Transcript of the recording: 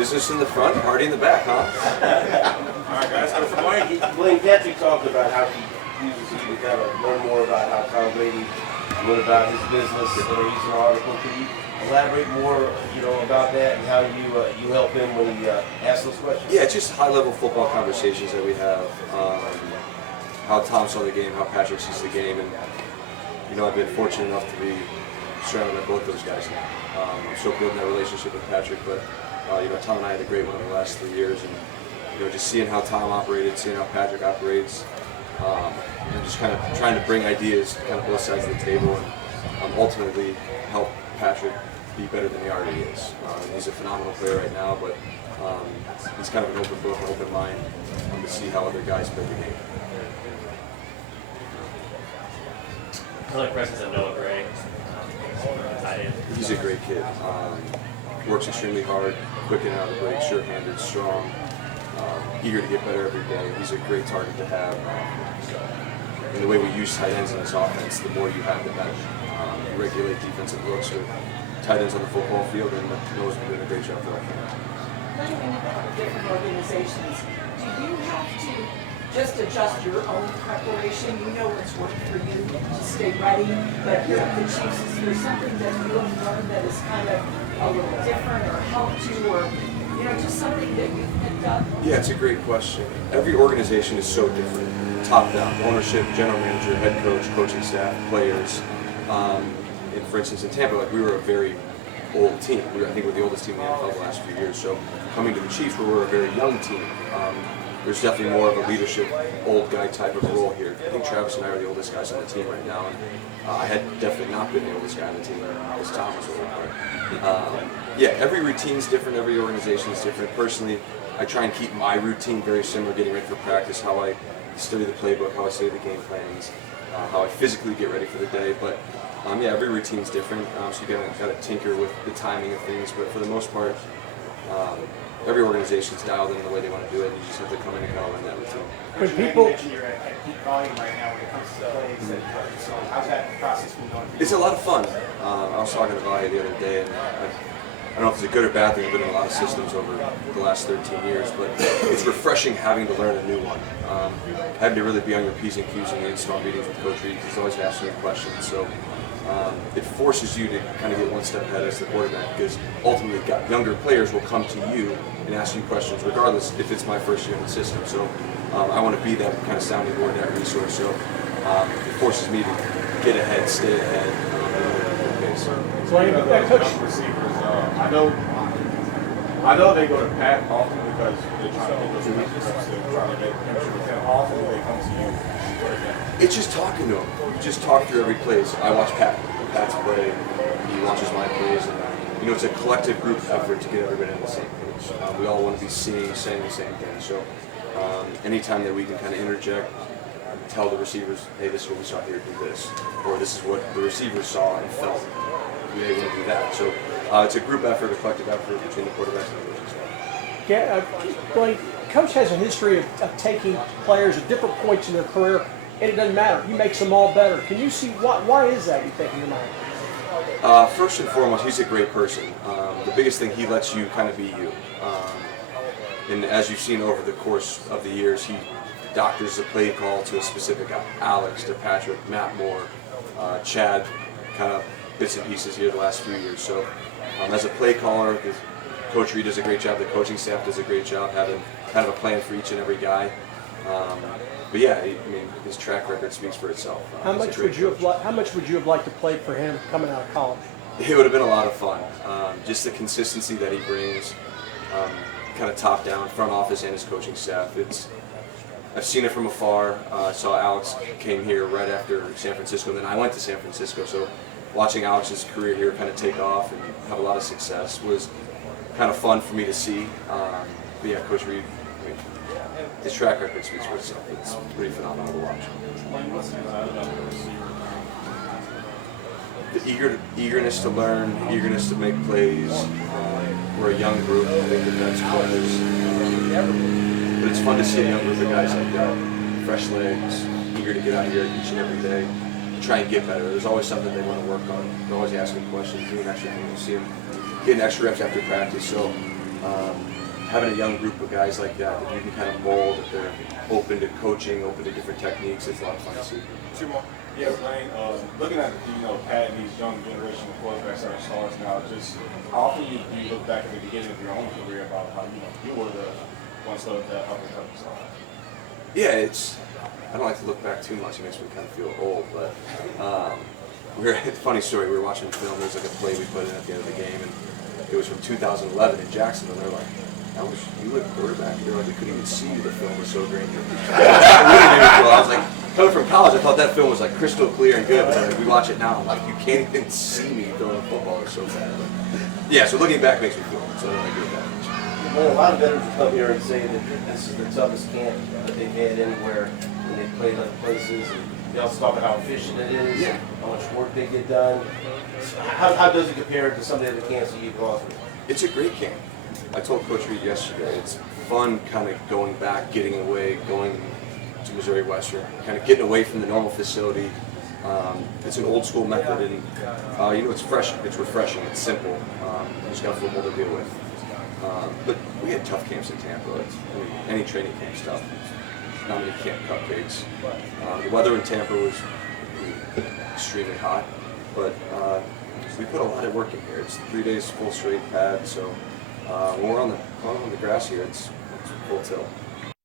Business in the front, party in the back, huh? All right, guys, go for Blaine. Blaine, Patrick talked about how he uses you to kind of learn more about how Tom Brady went about his business in a recent article. Can you elaborate more, about that and how you help him when he asks those questions? Yeah, just high-level football conversations that we have. How Tom saw the game, how Patrick sees the game, and I've been fortunate enough to be surrounded by both those guys now. I'm still building that relationship with Patrick, but Tom and I had a great one over the last 3 years, and just seeing how Tom operated, seeing how Patrick operates, and just kind of trying to bring ideas, kind of both sides of the table, and ultimately help Patrick be better than he already is. He's a phenomenal player right now, but he's kind of an open book, an open mind to see how other guys play the game. I like presence of Noah Gray. Tight end. He's a great kid. Works extremely hard, quick and out of the break, sure-handed, strong, eager to get better every day. He's a great target to have. And the way we use tight ends in this offense, the more you have, the better. You regulate defensive looks with tight ends on the football field, and Noah's been doing a great job for that. When you have different organizations, do you have to just adjust your own preparation? You know what's worked for you to stay ready, but here at the Chiefs, is there something that you have learned that is kind of a little different or helped you, or just something that you've picked up? Yeah, it's a great question. Every organization is so different. Top down, ownership, general manager, head coach, coaching staff, players. And for instance, in Tampa, we were a very old team. I think we're the oldest team in the NFL the last few years. So coming to the Chiefs, where we're a very young team, there's definitely more of a leadership, old guy type of role here. I think Travis and I are the oldest guys on the team right now, and I had definitely not been the oldest guy on the team as Tom was over. Yeah, every routine's different, every organization's different. Personally, I try and keep my routine very similar, getting ready for practice, how I study the playbook, how I study the game plans, how I physically get ready for the day. But yeah, every routine's different, so you got to tinker with the timing of things. But for the most part, every organization's dialed in the way they want to do it. You just have to come in and kind of learn that routine. When people mention you're at peak volume right now when it comes to plays, so how's that process been going? It's a lot of fun. I was talking to Valle the other day, and I don't know if it's a good or bad thing. I've been in a lot of systems over the last 13 years, but it's refreshing having to learn a new one. Having to really be on your P's and Q's in the in-storm meetings with Coach Reid. He's always asking you questions, so it forces you to kind of get one step ahead as the quarterback, because ultimately younger players will come to you and ask you questions, regardless if it's my first year in the system. So I want to be that kind of sounding board, that resource. So it forces me to get ahead, stay ahead. So coach receivers, I know they go to Pat often because they're trying to get those reps, they're trying to make chemistry with him. Often they come to you. It's just talking to him. You just talk through every plays. I watch Pat's play. He watches my plays, and it's a collective group effort to get everybody on the same page. We all want to be saying the same thing. So anytime that we can kind of interject, tell the receivers, hey, this is what we saw here, do this, or this is what the receivers saw and felt. We able to do that. So it's a group effort, a collective effort between the quarterbacks and the coaches. Yeah, Blaine, Coach has a history of taking players at different points in their career, and it doesn't matter. He makes them all better. Can you see why is that, you think, in your mind? First and foremost, he's a great person. The biggest thing, he lets you kind of be you. And as you've seen over the course of the years, he doctors the play call to a specific guy. Alex, to Patrick, Matt Moore, Chad, kind of bits and pieces here the last few years. So as a play caller, Coach Reid does a great job, the coaching staff does a great job having kind of a plan for each and every guy. But yeah, his track record speaks for itself. How much would you have liked to play for him coming out of college? It would have been a lot of fun. Just the consistency that he brings, kind of top down, front office and his coaching staff. I've seen it from afar. I saw Alex came here right after San Francisco, then I went to San Francisco. So watching Alex's career here kind of take off and have a lot of success was kind of fun for me to see. But yeah, Coach Reid, his track record speaks for itself. It's pretty phenomenal to watch. The eagerness to learn, eagerness to make plays. We're a young group. I think that's players. But it's fun to see a young group of guys like that, fresh legs, eager to get out here each and every day, try and get better. There's always something they want to work on. They're always asking questions, doing extra things. You see them getting extra reps after practice. So having a young group of guys like that you can kind of mold, that they're open to coaching, open to different techniques, it's a lot of fun to see. Two more. Yeah, Blaine, looking at, Pat and these young generation of quarterbacks that are stars now, just how often you look back at the beginning of your own career about how, you were the one sort of that up-and-coming star? Yeah, I don't like to look back too much. It makes me kind of feel old, but it's a funny story. We were watching film. There was like a play we put in at the end of the game, and it was from 2011 in Jacksonville. They're like, "That was you were quarterback." They're like, "We couldn't even see you. The film was so great." That really made me feel. I was like, coming from college, I thought that film was like crystal clear and good. But like, we watch it now, I'm like, you can't even see me throwing a football. It's so bad. But, yeah, so looking back makes me feel old. So I don't agree with that. Well, a lot of veterans will come here and say that this is the toughest camp that they've had anywhere when they've played other places. And they also talk about how efficient it is, how much work they get done. So how does it compare to some of the other camps that you've gone through? It's a great camp. I told Coach Reid yesterday, it's fun kind of going back, getting away, going to Missouri Western, kind of getting away from the normal facility. It's an old school method, and it's fresh, it's refreshing, it's simple. You just got football to deal with. But we had tough camps in Tampa. Any training camp's tough. Not many camp cupcakes. The weather in Tampa was extremely hot, but we put a lot of work in here. It's 3 days full straight pad, so when we're on the grass here, it's full tilt.